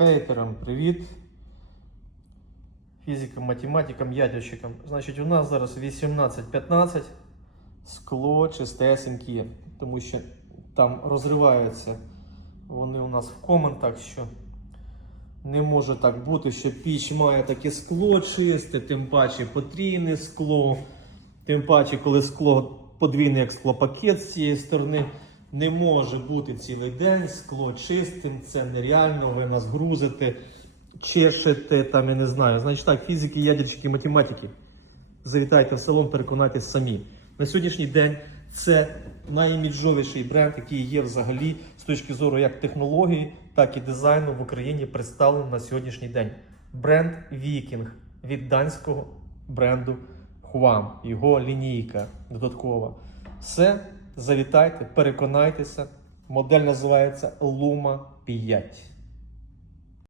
Хейтерам привіт. Фізикам, математикам, ядерщикам. Значить, у нас зараз 18.15. Скло чистесеньке, тому що там розриваються вони у нас в коментах, що не може так бути, що піч має таке скло чисте, тим паче потрійне скло, тим паче, коли скло подвійне, як склопакет з цієї сторони. Не може бути цілий день скло чистим, це нереально, ви нас грузите, чешете, там я не знаю. Значить так, фізики, ядерчики, математики. Завітайте в салон, переконайтесь самі. На сьогоднішній день це найіміджовіший бренд, який є взагалі з точки зору як технології, так і дизайну в Україні представлений на сьогоднішній день. Бренд Viking від данського бренду Huam, його лінійка додаткова. Все, завітайте, переконайтеся. Модель називається Luma 5.